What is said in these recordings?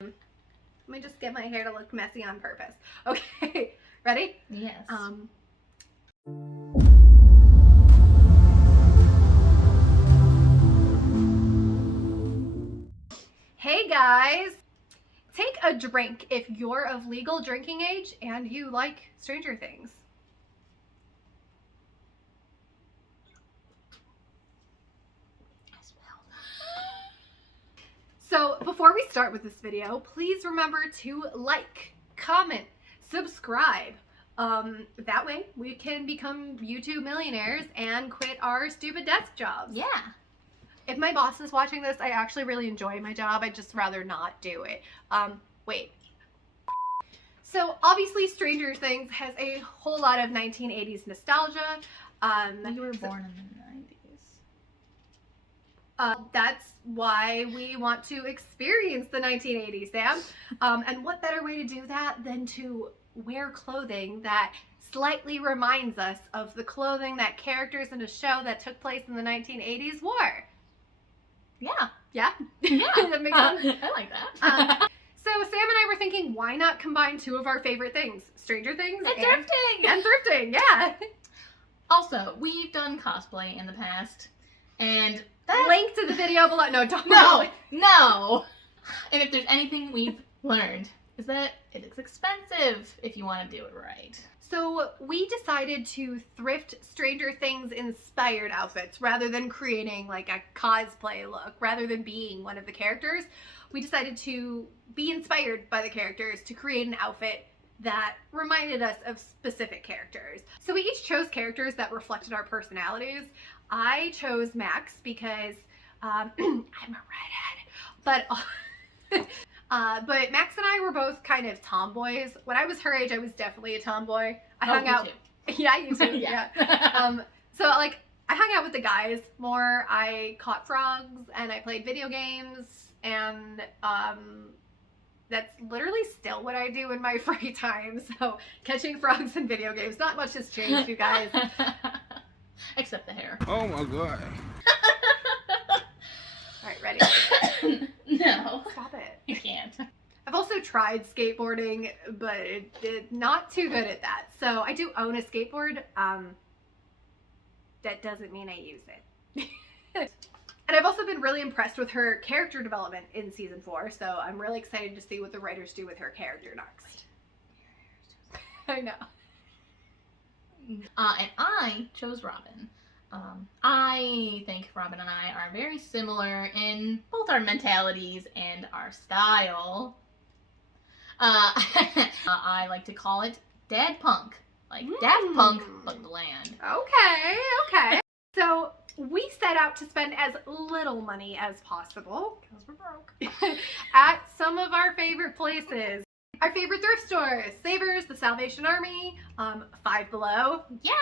Let me just get my hair to look messy on purpose. Okay, ready? Yes. Hey guys, take a drink if you're of legal drinking age and you like Stranger Things. So before we start with this video, please remember to like, comment, subscribe. That way we can become YouTube millionaires and quit our stupid desk jobs. Yeah. If my boss is watching this, I actually really enjoy my job. I'd just rather not do it. Wait. So obviously Stranger Things has a whole lot of 1980s nostalgia. You were born in the 90s. That's why we want to experience the 1980s, Sam. And what better way to do that than to wear clothing that slightly reminds us of the clothing that characters in a show that took place in the 1980s wore. Yeah. Yeah? Yeah. That makes sense? I like that. So Sam and I were thinking, why not combine two of our favorite things? Stranger Things and thrifting! And thrifting, yeah! Also, we've done cosplay in the past, and link to the video below. No, don't. No! And if there's anything we've learned, is that it is expensive if you want to do it right. So we decided to thrift Stranger Things inspired outfits rather than creating like a cosplay look, rather than being one of the characters. We decided to be inspired by the characters to create an outfit that reminded us of specific characters. So we each chose characters that reflected our personalities. I chose Max because I'm a redhead, but Max and I were both kind of tomboys. When I was her age, I was definitely a tomboy. I hung out. Too. Yeah, you too. Yeah. So like I hung out with the guys more. I caught frogs and I played video games, and that's literally still what I do in my free time. So catching frogs and video games. Not much has changed, you guys. Except the hair. Oh my god. Alright, ready? No. Stop it. You can't. I've also tried skateboarding, but not too good at that. So I do own a skateboard. That doesn't mean I use it. And I've also been really impressed with her character development in season 4. So I'm really excited to see what the writers do with her character next. I know. And I chose Robin. I think Robin and I are very similar in both our mentalities and our style. I like to call it dad punk. Like Daft Punk, but bland. Okay. So we set out to spend as little money as possible, because we're broke, at some of our favorite places. Our favorite thrift stores: Savers, the Salvation Army, Five Below. Yeah!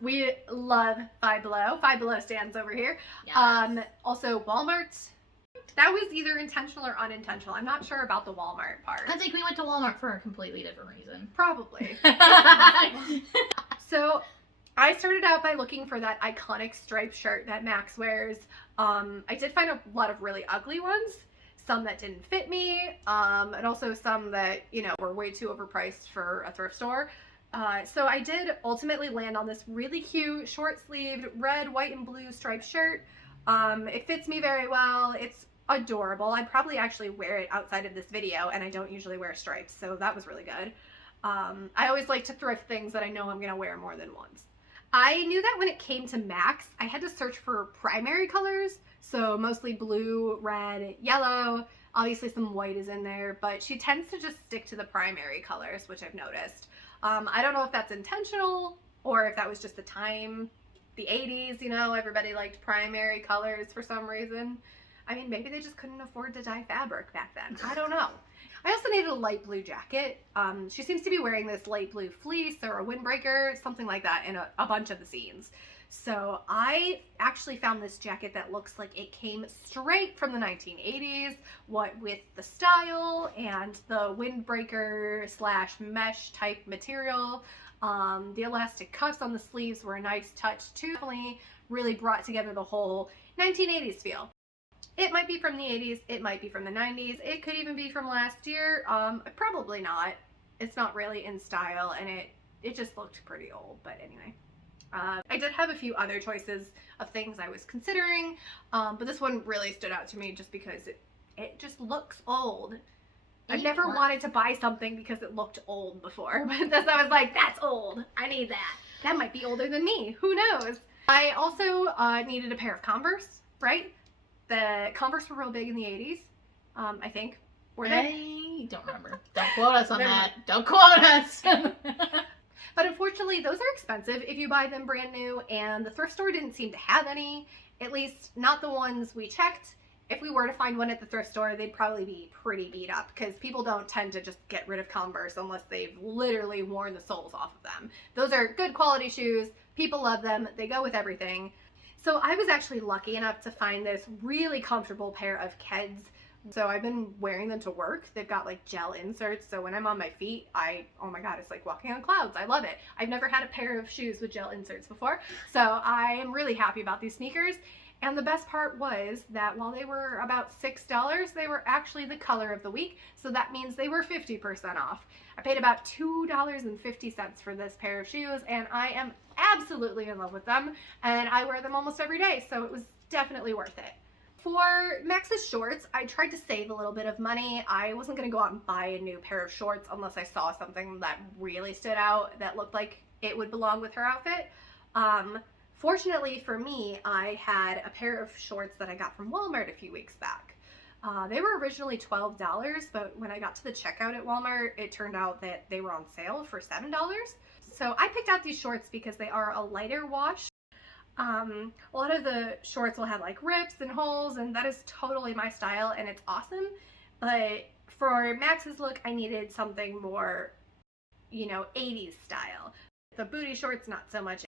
We love Five Below. Five Below stands over here. Yes. Also Walmart. That was either intentional or unintentional. I'm not sure about the Walmart part. I think we went to Walmart for a completely different reason. Probably. So I started out by looking for that iconic striped shirt that Max wears. I did find a lot of really ugly ones. Some that didn't fit me, and also some that, you know, were way too overpriced for a thrift store. So I did ultimately land on this really cute, short-sleeved, red, white, and blue striped shirt. It fits me very well. It's adorable. I'd probably actually wear it outside of this video, and I don't usually wear stripes, so that was really good. I always like to thrift things that I know I'm going to wear more than once. I knew that when it came to Max, I had to search for primary colors. So mostly blue, red, yellow, obviously some white is in there, but she tends to just stick to the primary colors, which I've noticed. I don't know if that's intentional or if that was just the time, the 80s, you know, everybody liked primary colors for some reason. I mean, maybe they just couldn't afford to dye fabric back then. I don't know. I also needed a light blue jacket. She seems to be wearing this light blue fleece or a windbreaker, something like that in a bunch of the scenes. So I actually found this jacket that looks like it came straight from the 1980s, what with the style and the windbreaker / mesh type material. The elastic cuffs on the sleeves were a nice touch too. Definitely really brought together the whole 1980s feel. It might be from the 80s, it might be from the 90s, it could even be from last year. Probably not. It's not really in style, and it just looked pretty old, but anyway. I did have a few other choices of things I was considering, but this one really stood out to me just because it just looks old. I've never wanted to buy something because it looked old before, but this I was like, that's old. I need that. That might be older than me. Who knows? I also needed a pair of Converse, right? The Converse were real big in the 80s, I think. Were they? I don't remember. Don't quote us on that. Don't quote us. But unfortunately, those are expensive if you buy them brand new, and the thrift store didn't seem to have any, at least not the ones we checked. If we were to find one at the thrift store, they'd probably be pretty beat up because people don't tend to just get rid of Converse unless they've literally worn the soles off of them. Those are good quality shoes. People love them. They go with everything. So I was actually lucky enough to find this really comfortable pair of Keds. So I've been wearing them to work. They've got like gel inserts, so when I'm on my feet, oh my god, it's like walking on clouds. I love it. I've never had a pair of shoes with gel inserts before, so I am really happy about these sneakers. And the best part was that while they were about $6, they were actually the color of the week, so that means they were 50% off. I paid about $2.50 for this pair of shoes, and I am absolutely in love with them, and I wear them almost every day, so it was definitely worth it. For Max's shorts, I tried to save a little bit of money. I wasn't going to go out and buy a new pair of shorts unless I saw something that really stood out that looked like it would belong with her outfit. Fortunately for me, I had a pair of shorts that I got from Walmart a few weeks back. They were originally $12, but when I got to the checkout at Walmart, it turned out that they were on sale for $7. So I picked out these shorts because they are a lighter wash. A lot of the shorts will have like rips and holes, and that is totally my style and it's awesome. But for Max's look, I needed something more, 80s style. The booty shorts, not so much.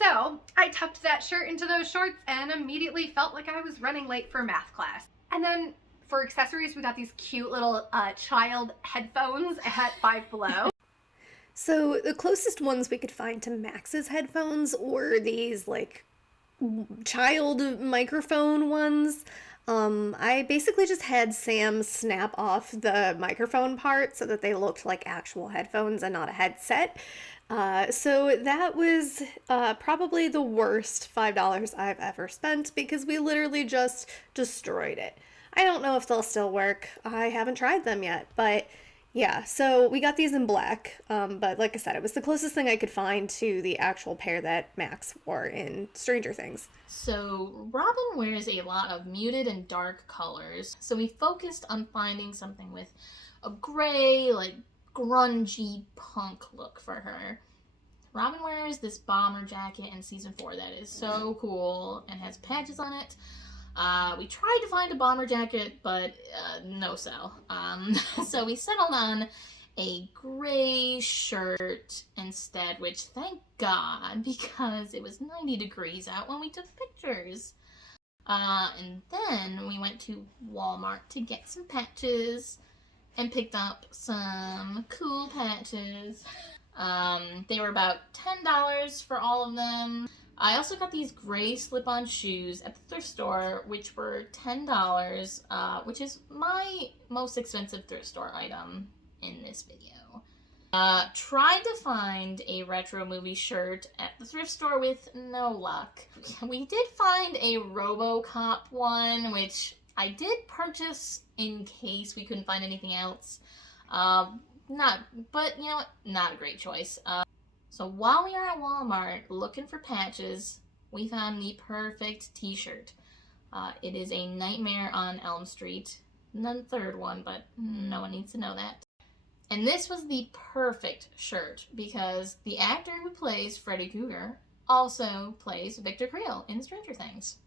So I tucked that shirt into those shorts and immediately felt like I was running late for math class. And then for accessories, we got these cute little child headphones at Five Below. So the closest ones we could find to Max's headphones were these like child microphone ones. I basically just had Sam snap off the microphone part so that they looked like actual headphones and not a headset. So that was probably the worst $5 I've ever spent because we literally just destroyed it. I don't know if they'll still work. I haven't tried them yet, but yeah, so we got these in black, but like I said, it was the closest thing I could find to the actual pair that Max wore in Stranger Things. So Robin wears a lot of muted and dark colors, so we focused on finding something with a gray, like grungy punk look for her. Robin wears this bomber jacket in season 4 that is so cool and has patches on it. We tried to find a bomber jacket, but no sell. So we settled on a gray shirt instead, which thank God, because it was 90 degrees out when we took pictures. And then we went to Walmart to get some patches and picked up some cool patches. They were about $10 for all of them. I also got these gray slip-on shoes at the thrift store, which were $10, which is my most expensive thrift store item in this video. Tried to find a retro movie shirt at the thrift store with no luck. We did find a RoboCop one, which I did purchase in case we couldn't find anything else. But you know what? Not a great choice. So while we are at Walmart looking for patches, we found the perfect t-shirt. It is a Nightmare on Elm Street. Not the third one, but no one needs to know that. And this was the perfect shirt because the actor who plays Freddy Krueger also plays Victor Creel in Stranger Things.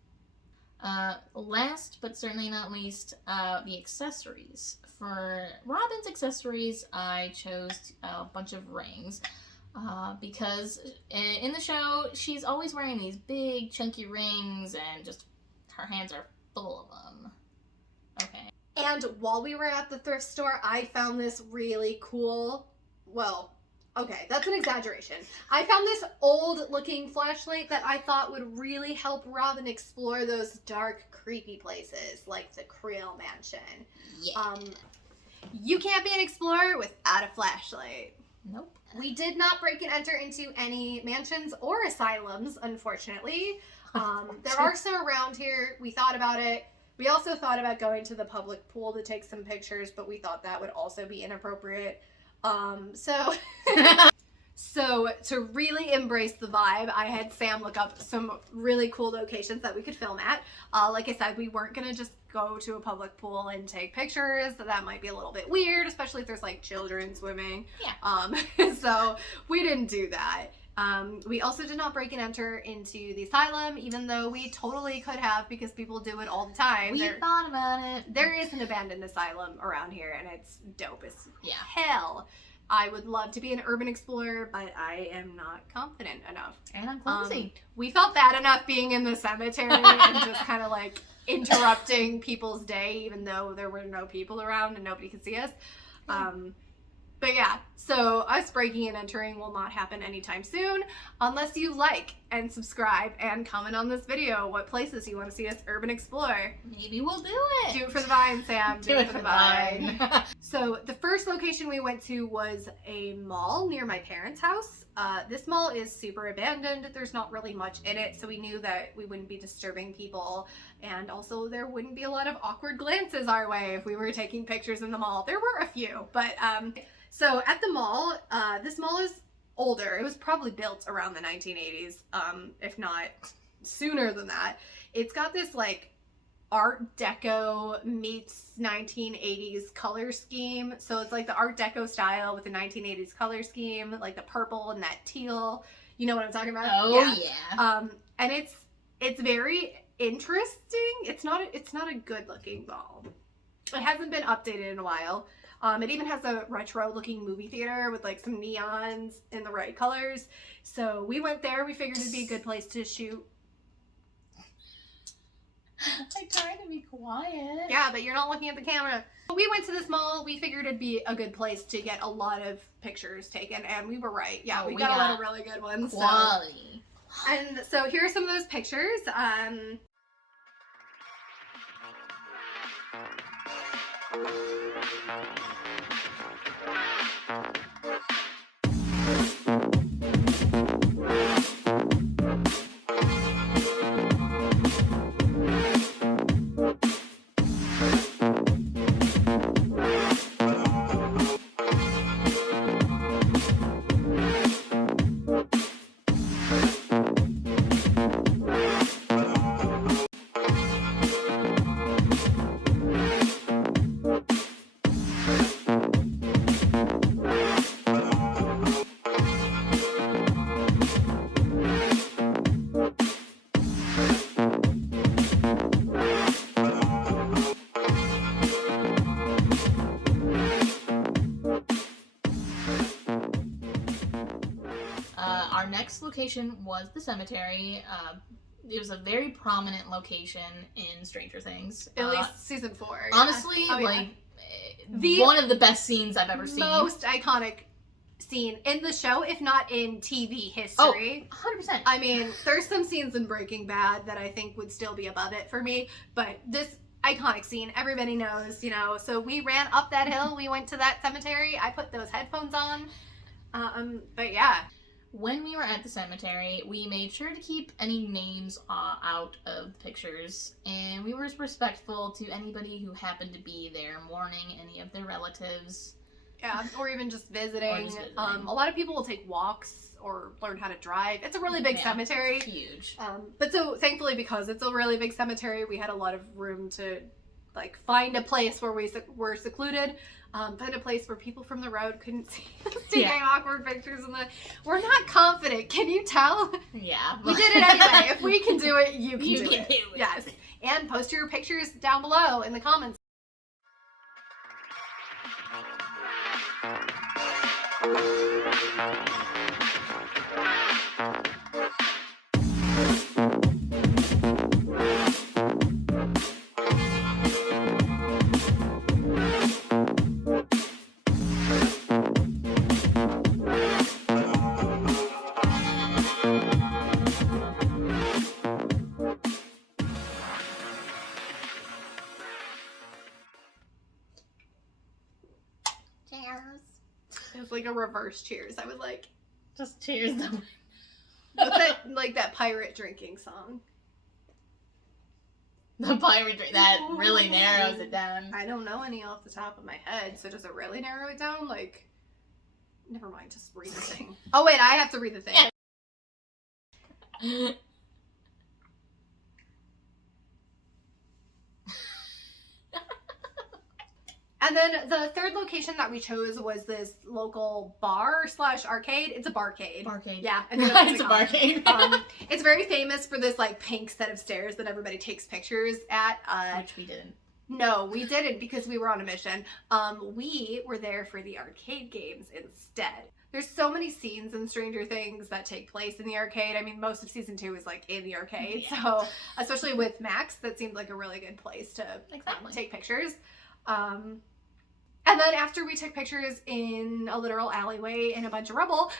Last but certainly not least, the accessories. For Robin's accessories, I chose a bunch of rings. Because in the show, she's always wearing these big, chunky rings, and just her hands are full of them. Okay. And while we were at the thrift store, I found this really cool, well, Okay, that's an exaggeration. I found this old looking flashlight that I thought would really help Robin explore those dark, creepy places like the Creel Mansion. Yeah. You can't be an explorer without a flashlight. Nope. We did not break and enter into any mansions or asylums, unfortunately. There are some around here. We thought about it. We also thought about going to the public pool to take some pictures, but we thought that would also be inappropriate. So to really embrace the vibe, I had Sam look up some really cool locations that we could film at. Like I said, we weren't gonna just go to a public pool and take pictures. That might be a little bit weird, especially if there's like children swimming. Yeah. So we didn't do that. We also did not break and enter into the asylum, even though we totally could have, because people do it all the time. We thought about it. There is an abandoned asylum around here, and it's dope as Yeah. hell. I would love to be an urban explorer, but I am not confident enough. And I'm clumsy. We felt bad enough being in the cemetery and just kind of like interrupting people's day, even though there were no people around and nobody could see us. But yeah, so us breaking and entering will not happen anytime soon, unless you like and subscribe and comment on this video what places you want to see us urban explore. Maybe we'll do it. Do it for the vine, Sam. Do it for the vine. So the first location we went to was a mall near my parents' house. This mall is super abandoned. There's not really much in it, so we knew that we wouldn't be disturbing people, and also there wouldn't be a lot of awkward glances our way if we were taking pictures in the mall. There were a few, but so at the mall, this mall is older. It was probably built around the 1980s, if not sooner than that. It's got this like Art Deco meets 1980s color scheme. So it's like the Art Deco style with the 1980s color scheme, like the purple and that teal. You know what I'm talking about? Oh yeah. And it's very interesting. It's not a good looking mall. It hasn't been updated in a while. It even has a retro looking movie theater with like some neons in the right colors. So we went there. We figured it'd be a good place to shoot. I tried to be quiet. Yeah, but you're not looking at the camera. We went to this mall. We figured it'd be a good place to get a lot of pictures taken, and we were right. Yeah, we got a lot of really good ones. Quality. And so here are some of those pictures. Our next location was the cemetery. It was a very prominent location in Stranger Things. At least season 4. Yeah. Honestly, Oh, yeah. like The one of the best scenes I've ever seen. most iconic scene in the show, if not in TV history. 100%. I mean, there's some scenes in Breaking Bad that I think would still be above it for me, but this iconic scene, everybody knows, you know. So we ran up that hill, we went to that cemetery, I put those headphones on. But yeah. When we were at the cemetery, we made sure to keep any names out of the pictures, and we were respectful to anybody who happened to be there mourning any of their relatives. Yeah, or even just visiting. A lot of people will take walks or learn how to drive. It's a really big cemetery. It's huge. But so thankfully, because it's a really big cemetery, we had a lot of room to like find a place where we were secluded. Find a place where people from the road couldn't see us taking awkward pictures. We're not confident. Can you tell? Yeah. We did it anyway. If we can do it, you can You do can it. do it. Yes. And post your pictures down below in the comments. Cheers. It was like a reverse cheers. I was like, Just cheers them. what's that, like that pirate drinking song? The pirate drink. That really narrows it down. I don't know any off the top of my head, so does it really narrow it down? Like, never mind, just read the thing. Oh wait, I have to read the thing. And then the third location that we chose was this local bar / arcade. It's a barcade. Barcade. Yeah, I think that's It's a what they barcade. call it. It's very famous for this like pink set of stairs that everybody takes pictures at. Which we didn't. No, we didn't because we were on a mission. We were there for the arcade games instead. There's so many scenes in Stranger Things that take place in the arcade. I mean, most of season 2 is like in the arcade. Yeah. So, especially with Max, that seemed like a really good place to Exactly. take pictures. And then after we took pictures in a literal alleyway in a bunch of rubble,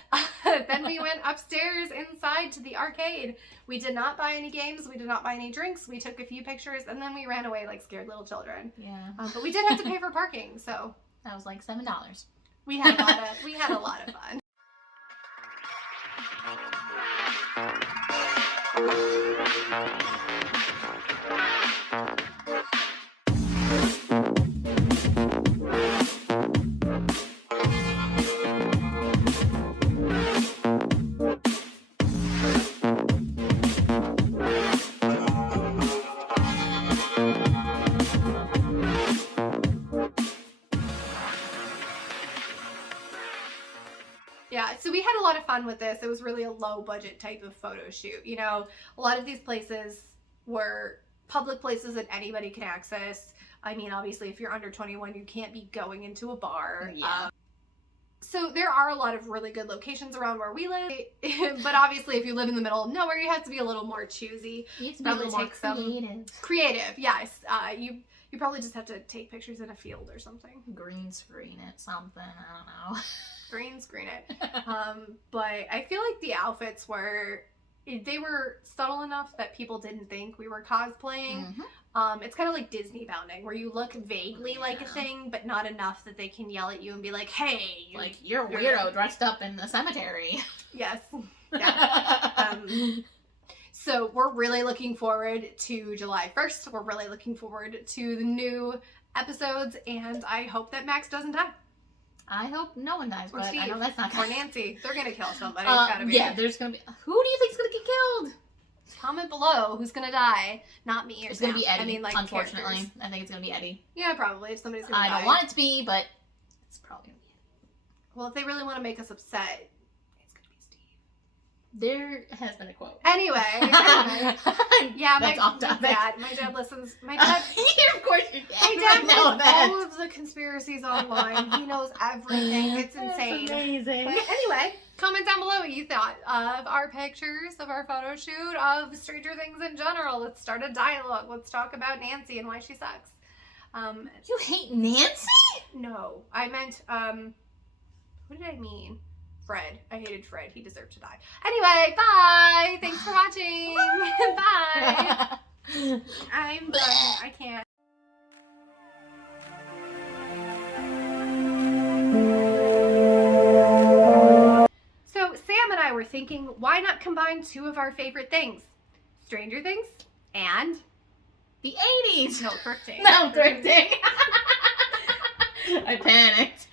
then we went upstairs inside to the arcade. We did not buy any games. We did not buy any drinks. We took a few pictures and then we ran away like scared little children. Yeah. But we did have to pay for parking, so That was like $7. we had a lot of fun. Yeah, so we had a lot of fun with this. It was really a low budget type of photo shoot. You know, a lot of these places were public places that anybody can access. I mean, obviously, if you're under 21, you can't be going into a bar. Yeah. So there are a lot of really good locations around where we live. But obviously, if you live in the middle of nowhere, you have to be a little more choosy. You have to be Probably a little more take some- creative. Creative, yes. You probably just have to take pictures in a field or something. Green screen it, something. I don't know. Green screen it. But I feel like the outfits were, they were subtle enough that people didn't think we were cosplaying. Mhm. It's kind of like Disney bounding, where you look vaguely like a Yeah. thing, but not enough that they can yell at you and be like, hey, Like, you're a you're- weirdo dressed up in the cemetery. yes. Yeah. So we're really looking forward to July 1st. We're really looking forward to the new episodes, and I hope that Max doesn't die. I hope no one dies, Or but I Steve. know that's not Or gonna Nancy. They're gonna kill somebody. It's gotta be. Yeah, there's gonna be. Who do you think's gonna get killed? Comment below who's gonna die. Not me or It's gonna Sam. be Eddie. I mean, like, unfortunately, characters. I think it's gonna be Eddie. Yeah, probably. If somebody's gonna I die. don't want it to be, but it's probably gonna be Eddie. Well, if they really want to make us upset, it's gonna be Steve. There has been a quote. Anyway. Yeah, That's off my topic. dad. My dad listens. My dad. Of course, your dad My would dad know knows that. all of the conspiracies online. He knows everything. It's insane. That's amazing. But anyway, comment down below what you thought of our pictures, of our photo shoot, of Stranger Things in general. Let's start a dialogue. Let's talk about Nancy and why she sucks. You hate Nancy? No, I meant, what did I mean? Fred. I hated Fred. He deserved to die. Anyway, bye! Thanks for watching! Bye! I'm done. I can't. So, Sam and I were thinking, why not combine two of our favorite things? Stranger Things and... The 80s. No, Thrifting. No, thrifting. I panicked.